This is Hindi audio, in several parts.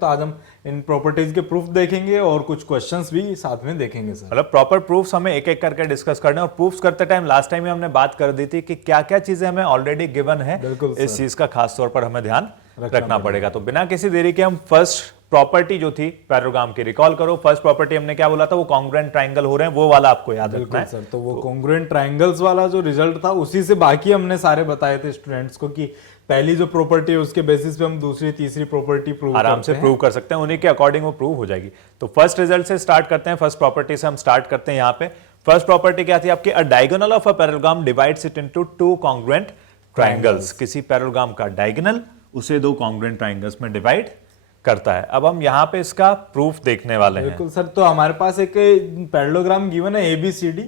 तो आज हम इन प्रॉपर्टीज के प्रूफ देखेंगे और कुछ क्वेश्चंस भी साथ में देखेंगे सर। मतलब प्रॉपर प्रूफ्स हमें एक एक करके डिस्कस करने, और प्रूफ्स करते टाइम लास्ट टाइम हमने बात कर दी थी कि क्या क्या चीजें हमें ऑलरेडी गिवन है, इस चीज का खास तौर पर हमें ध्यान रखना पड़ेगा। तो बिना किसी देरी के हम फर्स्ट प्रॉपर्टी जो थी पैरेललोग्राम की रिकॉल करो। फर्स्ट प्रॉपर्टी हमने क्या बोला था, वो कॉन्ग्रुएंट ट्रायंगल हो रहे हैं, वो वाला आपको याद रखना है सर। तो वो कॉन्ग्रुएंट ट्रायंगल्स वाला जो रिजल्ट था उसी से बाकी हमने सारे बताए थे स्टूडेंट्स को कि पहली जो प्रॉपर्टी है उसके बेसिस पे हम दूसरी तीसरी प्रॉपर्टी प्रूव आराम से प्रूव कर सकते हैं, उन्हीं के अकॉर्डिंग वो प्रूव हो जाएगी। तो फर्स्ट रिजल्ट से स्टार्ट करते हैं, फर्स्ट प्रॉपर्टी से हम स्टार्ट करते हैं। यहाँ पे फर्स्ट प्रॉपर्टी क्या थी आपकी, अ diagonal of a parallelogram divides it into two congruent triangles. किसी पैरेललोग्राम का डायगोनल उसे दो कॉन्ग्रुएंट ट्रायंगल्स में डिवाइड करता है। अब हम यहाँ पे इसका प्रूफ देखने वाले हैं। बिल्कुल सर। तो हमारे पास एक पैरेललोग्राम गिवन है ABCD।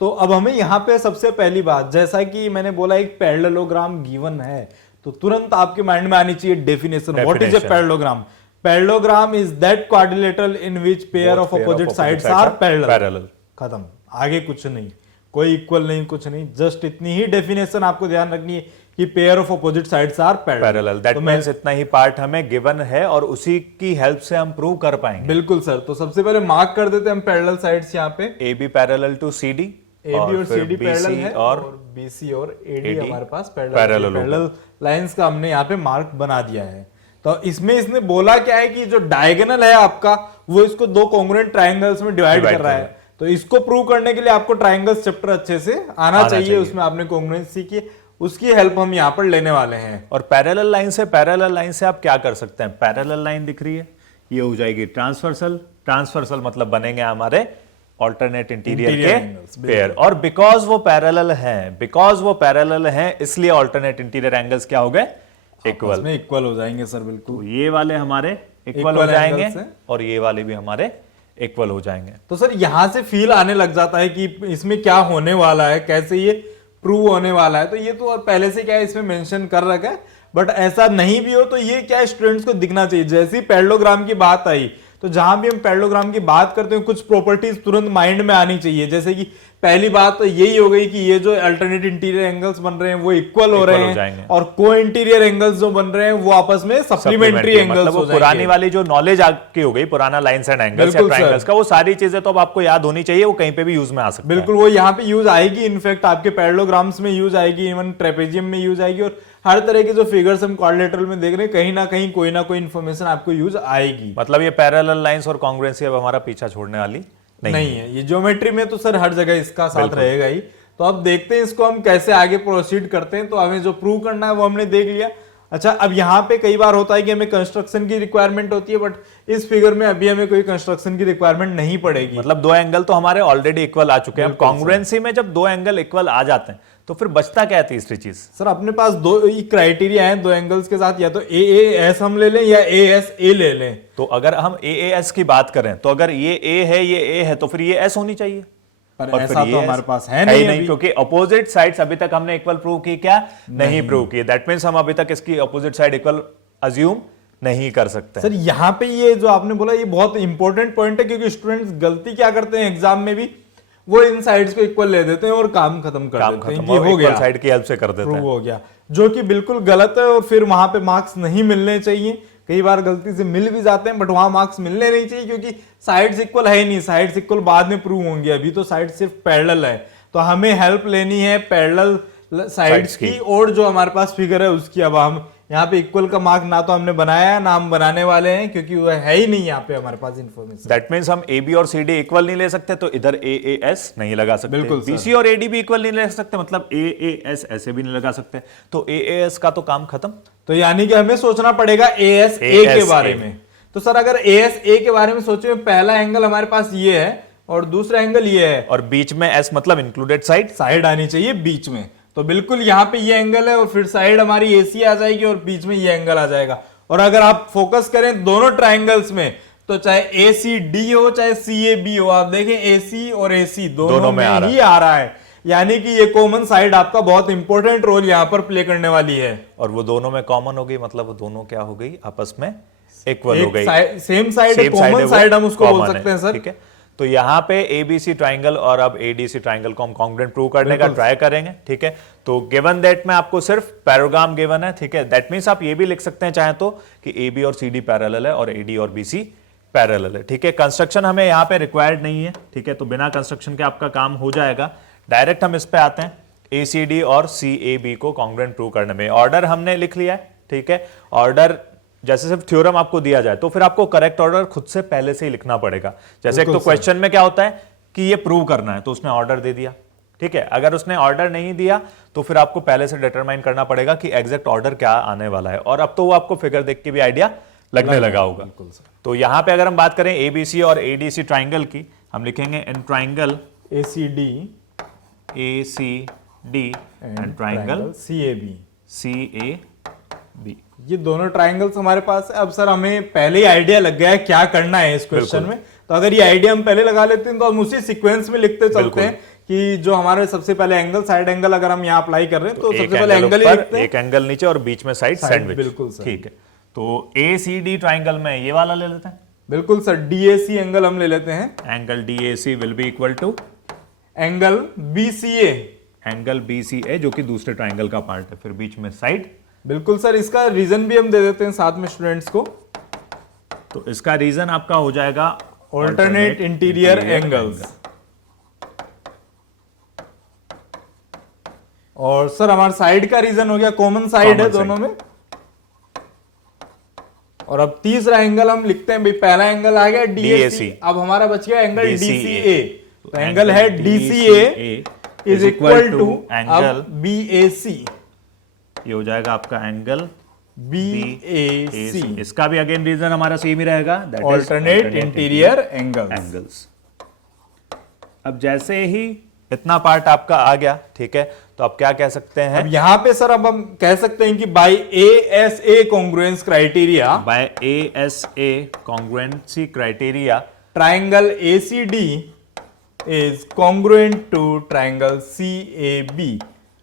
तो अब हमें यहाँ पे सबसे पहली बात, जैसा कि मैंने बोला एक पैरेललोग्राम गिवन है तो तुरंत आपके माइंड में आनी चाहिए definition. What is a parallelogram? Parallelogram is that quadrilateral in which pair of opposite sides are parallel. खत्म, आगे कुछ नहीं, कोई इक्वल नहीं, कुछ नहीं, जस्ट इतनी ही डेफिनेशन आपको ध्यान रखनी है कि pair of opposite sides are parallel. That means इतना ही पार्ट हमें गिवन है और उसी की हेल्प से हम प्रूव कर पाएंगे। बिल्कुल सर। तो सबसे पहले मार्क कर देते हैं हम पैरेलल साइड्स यहाँ पे। AB parallel to CD, AB और CD पैरेलल है और BC और AD हमारे पास पैरेलल लाइंस का हमने यहाँ पे मार्क बना दिया है। तो इसमें इसने बोला क्या है कि जो डायगोनल है आपका वो इसको दो कॉन्ग्रुएंट ट्रायंगल्स में डिवाइड कर रहा है। तो इसको प्रूव करने के लिए आपको ट्रायंगल्स चैप्टर अच्छे से आना चाहिए। उसमें आपने कॉन्ग्रुएंस सीखी, उसकी हेल्प हम यहाँ पर लेने वाले हैं। और पैरेलल लाइन से आप क्या कर सकते हैं, पैरेलल लाइन दिख रही है, ये हो जाएगी ट्रांसवर्सल। ट्रांसवर्सल मतलब बनेंगे हमारे ऑल्टरनेट इंटीरियर के पेयर। और बिकॉज वो पैरेलल हैं, इसलिए ऑल्टरनेट इंटीरियर एंगल्स क्या हो गए, इक्वल हो जाएंगे सर। बिल्कुल, ये वाले हमारे इक्वल हो जाएंगे और ये वाले भी हमारे इक्वल हो जाएंगे। तो सर यहां से फील आने लग जाता है कि इसमें क्या होने वाला है, कैसे ये प्रूव होने वाला है। तो ये तो पहले से क्या है इसमें मेंशन कर रखा है, बट ऐसा नहीं भी हो तो ये क्या स्टूडेंट्स को दिखना चाहिए। जैसे ही पैरेललोग्राम की बात आई तो जहां भी हम पैरेललोग्राम की बात करते हैं कुछ प्रॉपर्टीज तुरंत माइंड में आनी चाहिए। जैसे कि पहली बात तो यही हो गई कि ये जो अल्टरनेट इंटीरियर एंगल्स बन रहे हैं वो इक्वल हो रहे हैं और को इंटीरियर एंगल्स जो बन रहे हैं वो आपस में सप्लीमेंट्री एंगल्स हो जाएंगे। पुरानी वाली जो नॉलेज आपकी हो गई, पुराना लाइंस एंड एंगल्स या ट्रायंगल्स का, वो सारी चीजें तो अब आपको याद होनी चाहिए, वो कहीं पे भी यूज में आ सकती है। बिल्कुल, वो यहाँ पे यूज आएगी, इनफैक्ट आपके पैरेललोग्राम्स में यूज आएगी, इवन ट्रेपेजियम में यूज आएगी, और हर तरह के जो फिगर्स हम क्वाड्रिलेटरल में देख रहे हैं कहीं ना कहीं कोई ना कोई इन्फॉर्मेशन आपको यूज आएगी। मतलब ये पैरेलल लाइंस और कॉन्ग्रुएंसी अब हमारा पीछा छोड़ने वाली नहीं है। ये ज्योमेट्री में तो सर हर जगह इसका साथ रहेगा ही। तो अब देखते हैं इसको हम कैसे आगे प्रोसीड करते हैं। तो हमें जो प्रूव करना है वो हमने देख लिया। अच्छा, अब यहाँ पे कई बार होता है कि हमें कंस्ट्रक्शन की रिक्वायरमेंट होती है, बट इस फिगर में अभी हमें कोई कंस्ट्रक्शन की रिक्वायरमेंट नहीं पड़ेगी। मतलब दो एंगल तो हमारे ऑलरेडी इक्वल आ चुके हैं। कॉन्ग्रुएंसी में जब दो एंगल इक्वल आ जाते हैं तो फिर बचता क्या है तीसरी चीज? सर अपने पास दो क्राइटेरिया हैं दो एंगल्स के साथ, या तो AAS हम ले लें या ASA ले लें। तो अगर हम AAS की बात करें तो अगर ये A है ये A है तो फिर ये S होनी चाहिए, पर ऐसा तो हमारे पास है नहीं, क्योंकि अपोजिट साइड्स अभी तक हमने इक्वल प्रूव की क्या, नहीं प्रूव की। दैट मींस हम अभी तक इसकी अपोजिट साइड इक्वल अज्यूम नहीं कर सकते। सर यहाँ पे ये जो आपने बोला ये बहुत इंपॉर्टेंट पॉइंट है, क्योंकि स्टूडेंट्स गलती क्या करते हैं एग्जाम में भी, वो इन साइड्स को इक्वल ले देते हैं और काम खत्म कर देते हैं कि हो गया, साइड की हेल्प से कर देते हैं, हो गया, जो कि बिल्कुल गलत है। और फिर वहां पे मार्क्स नहीं मिलने चाहिए। कई बार गलती से मिल भी जाते हैं बट वहां मार्क्स मिलने नहीं चाहिए, क्योंकि साइड्स इक्वल है ही नहीं। साइड्स इक्वल बाद में प्रूव होंगे, अभी तो साइड सिर्फ पैरेलल है। तो हमें हेल्प लेनी है पैरेलल साइड्स की, और जो हमारे पास फिगर है उसकी। अब हम यहाँ पे इक्वल का मार्क ना तो हमने बनाया है ना हम बनाने वाले हैं, क्योंकि वो है ही नहीं यहाँ पे हमारे पास इन्फॉर्मेशन। दैट मींस हम AB और CD इक्वल नहीं ले सकते, तो इधर AAS नहीं लगा सकते। बिल्कुल BC और AD भी इक्वल नहीं ले सकते, मतलब AAS ऐसे भी नहीं लगा सकते। तो AAS का तो काम खत्म। तो यानी कि हमें सोचना पड़ेगा ASA के बारे में। तो सर अगर ASA के बारे में सोचे, पहला एंगल हमारे पास ये है और दूसरा एंगल ये है, और बीच में S मतलब इंक्लूडेड साइड आनी चाहिए बीच में। तो बिल्कुल यहाँ पे ये एंगल है और फिर साइड हमारी AC आ जाएगी और बीच में ये एंगल आ जाएगा। और अगर आप फोकस करें दोनों ट्रायंगल्स में, तो चाहे ACD हो चाहे CAB हो, आप देखें AC और AC दोनों में ही आ रहा है। यानी कि ये कॉमन साइड आपका बहुत इंपॉर्टेंट रोल यहाँ पर प्ले करने वाली है। और वो दोनों में कॉमन हो गई, मतलब वो दोनों क्या हो गई, आपस में इक्वल हो गई, सेम साइड, कॉमन साइड हम उसको बोल सकते हैं सर। ठीक है। तो यहाँ पे एबीसी ट्राइंगल और अब एडीसी ट्राइंगल को हम कॉन्ग्रुएंट प्रूव करने का ट्राई करेंगे, ठीक है। तो गिवन दैट में आपको सिर्फ पैराग्राम गिवन है, ठीक है। दैट मींस आप ये भी लिख सकते हैं चाहे तो कि एबी और सीडी पैरेलल है और एडी और बीसी पैरेलल है, ठीक है। कंस्ट्रक्शन हमें यहाँ पे रिक्वायर्ड नहीं है, ठीक है। तो बिना कंस्ट्रक्शन के आपका काम हो जाएगा। डायरेक्ट हम इस पे आते हैं, एसीडी और सीएबी को कॉन्ग्रुएंट प्रूव करने में। ऑर्डर हमने लिख लिया है, ठीक है। ऑर्डर जैसे सिर्फ थ्योरम आपको दिया जाए तो फिर आपको करेक्ट ऑर्डर खुद से पहले से ही लिखना पड़ेगा। जैसे एक तो क्वेश्चन में क्या होता है कि ये प्रूव करना है, तो उसने ऑर्डर दे दिया, ठीक है। अगर उसने ऑर्डर नहीं दिया तो फिर आपको पहले से डिटरमाइन करना पड़ेगा कि एग्जैक्ट ऑर्डर क्या आने वाला है, और अब तो वो आपको फिगर देख के भी आइडिया लगने लगा होगा। तो यहां पे अगर हम बात करें एबीसी और एडीसी ट्राइंगल की, हम लिखेंगे in triangle ACD and triangle CAB. ये दोनों ट्राइंगल्स हमारे पास है। अब सर हमें पहले ही आइडिया लग गया है क्या करना है इस क्वेश्चन में, तो अगर ये आइडिया हम पहले लगा लेते हैं तो हम उसी सीक्वेंस में लिखते चलते हैं कि जो हमारे सबसे पहले एंगल, साइड एंगल अगर हम यहाँ अप्लाई कर रहे हैं तो सबसे पहले एंगल ही लिखते हैं, एक एंगल नीचे और बीच में साइड सैंडविच। बिल्कुल सर, ठीक है। तो एसीडी ट्राइंगल में ये वाला ले लेते हैं। बिल्कुल सर, डीएसी एंगल हम ले लेते हैं। Angle DAC will be equal to angle BCA, angle BCA जो कि दूसरे ट्राइंगल का पार्ट है, फिर बीच में साइड। बिल्कुल सर, इसका रीजन भी हम दे देते हैं साथ में स्टूडेंट्स को। तो इसका रीजन आपका हो जाएगा ऑल्टरनेट इंटीरियर एंगल्स। और सर हमारा साइड का रीजन हो गया, कॉमन साइड है दोनों में। और अब तीसरा एंगल हम लिखते हैं भाई, पहला एंगल आ गया डीएसी, अब हमारा बच गया एंगल डीसीए। तो एंगल है DCA is equal to angle BAC, ये हो जाएगा आपका एंगल बीएसी। इसका भी अगेन रीजन हमारा सेम ही रहेगा, ऑल्टरनेट इंटीरियर एंगल्स। अब जैसे ही इतना पार्ट आपका आ गया, ठीक है, तो आप क्या कह सकते हैं? अब यहां पे सर अब हम कह सकते हैं कि by ASA congruence criteria, by ASA congruency criteria, triangle ACD is congruent to triangle CAB.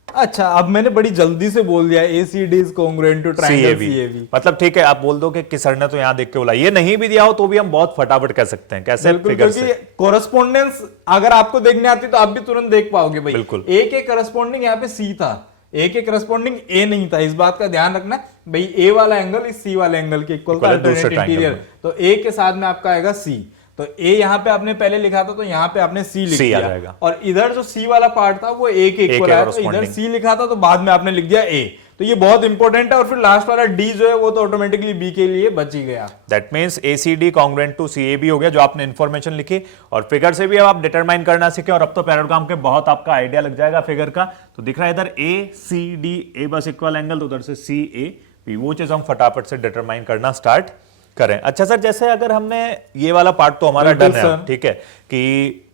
अच्छा, अब मैंने बड़ी जल्दी से बोल दिया ACD is congruent to triangle CAB. मतलब ठीक है, आप बोल दो कि सर ने तो यहां देख के बोला, ये नहीं भी दिया हो तो भी हम बहुत फटाफट कह सकते हैं। कैसे? फिगर से। कोरस्पोंडेंस अगर आपको देखने आती तो आप भी तुरंत देख पाओगे भाई। बिल्कुल। ए के करस्पॉन्डिंग यहाँ पे सी था, ए के करस्पॉन्डिंग ए नहीं था। इस बात का ध्यान रखना भाई, ए वाला एंगल इस सी वाले एंगल के इक्वल था, अल्टरनेट इंटीरियर। तो ए के साथ में आपका आएगा सी। तो ए यहाँ पे आपने पहले लिखा था तो यहाँ पे आपने सी लिख दिया, और इधर जो सी वाला पार्ट था वो ए के इक्वल आया, तो इधर सी लिखा था तो बाद में आपने लिख दिया ए। तो ये बहुत इंपॉर्टेंट है। और फिर लास्ट वाला डी जो है वो तो ऑटोमेटिकली बी के लिए बच ही गया। That means ACD congruent to CAB हो गया, जो आपने इंफॉर्मेशन लिखी, और फिगर से भी अब आप डिटरमाइन करना सीखे, और अब तो पैराग्राम के बहुत आपका आइडिया लग जाएगा फिगर का। तो दिख रहा है इधर ए सी डी, ए बस इक्वल एंगल, तो उधर से सी ए बी, वो चीज हम फटाफट से डिटरमाइन करना स्टार्ट करें। अच्छा सर, जैसे अगर हमने ये वाला पार्ट तो हमारा डन है, ठीक है, कि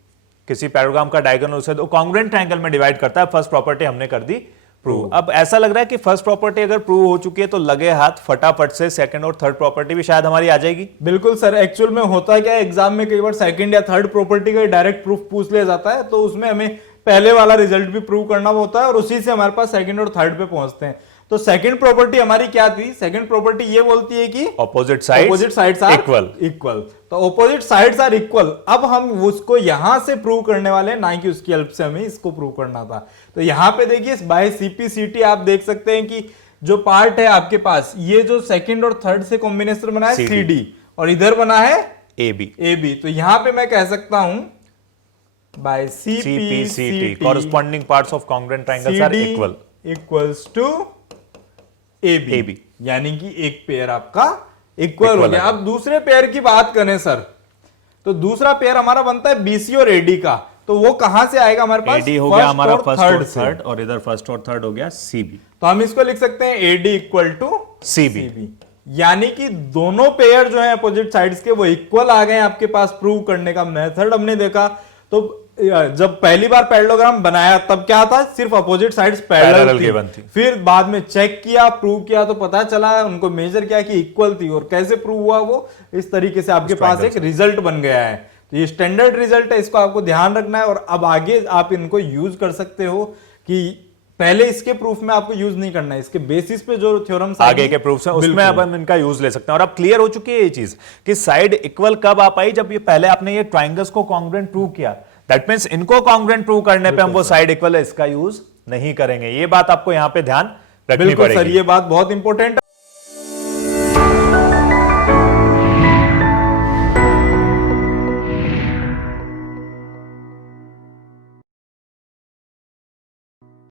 किसी पैराग्राम का डायगोनल से तो कॉन्ग्रुएंट ट्रायंगल में डिवाइड करता है, फर्स्ट प्रॉपर्टी हमने कर दी प्रूव। अब ऐसा लग रहा है कि फर्स्ट प्रॉपर्टी अगर प्रूव हो चुकी है तो लगे हाथ फटाफट से सेकंड और थर्ड प्रॉपर्टी भी शायद हमारी आ जाएगी। बिल्कुल सर, एक्चुअल में होता क्या है, एग्जाम में कई बार सेकंड या थर्ड प्रॉपर्टी का डायरेक्ट प्रूफ पूछ लिया जाता है, तो उसमें हमें पहले वाला रिजल्ट भी प्रूव करना होता है और उसी से हमारे पास सेकंड और थर्ड पे पहुंचते हैं। तो सेकंड प्रॉपर्टी हमारी क्या थी? सेकंड प्रॉपर्टी ये बोलती है कि ऑपोजिट साइड्स आर इक्वल। तो ऑपोजिट साइड्स आर इक्वल। अब हम उसको यहां से प्रूव करने वाले हैं, ना कि उसकी हेल्प से हमें इसको प्रूव करना था। तो यहां पे देखिए बाय सीपीसीटी आप देख सकते हैं कि जो पार्ट है आपके पास, ये जो सेकंड और थर्ड से कॉम्बिनेशन बना है सीडी, और इधर बना है एबी। तो यहां पे मैं कह सकता हूं by CPCT corresponding parts of congruent triangles are equal equals to AB, यानी कि एक पेयर आपका इक्वल हो गया। अब दूसरे पेयर की बात करें सर, तो दूसरा पेयर हमारा बनता है BC और AD का। तो वो कहां से आएगा हमारे पास? AD हो गया हमारा फर्स्ट और थर्ड, और इधर फर्स्ट और थर्ड हो गया CB। तो हम इसको लिख सकते हैं AD इक्वल टू CB, यानी कि दोनों पेयर जो है अपोजिट साइड्स के वो इक्वल आ गए आपके पास। प्रूव करने का मेथड हमने देखा, तो जब पहली बार पैरेललोग्राम बनाया तब क्या था? सिर्फ अपोजिट साइड्स पैरेलल थी। फिर बाद में चेक किया, प्रूव किया, तो पता चला, उनको मेजर किया कि इक्वल थी। और कैसे प्रूव हुआ? वो इस तरीके से आपके पास एक रिजल्ट बन गया है। तो ये स्टैंडर्ड रिजल्ट है, इसको आपको ध्यान रखना है। और अब आगे आप इनको यूज कर सकते हो कि पहले इसके प्रूफ में आपको यूज नहीं करना है, इसके बेसिस पे जो थ्योरम्स आगे के प्रूफ्स हैं उसमें अब हम इनका यूज ले सकते हैं। और अब क्लियर हो चुकी है ये चीज कि साइड इक्वल कब आ पाई, जब ये पहले आपने ये ट्राइंगल्स को कॉन्ग्रुएंट प्रूव किया। दैट मींस इनको कॉन्ग्रुएंट प्रूव करने पे हम वो साइड इक्वल है इसका यूज नहीं करेंगे। ये बात आपको यहां पे ध्यान रखनी बिल्कुल पड़ेगी। सर, ये बात बहुत इंपॉर्टेंट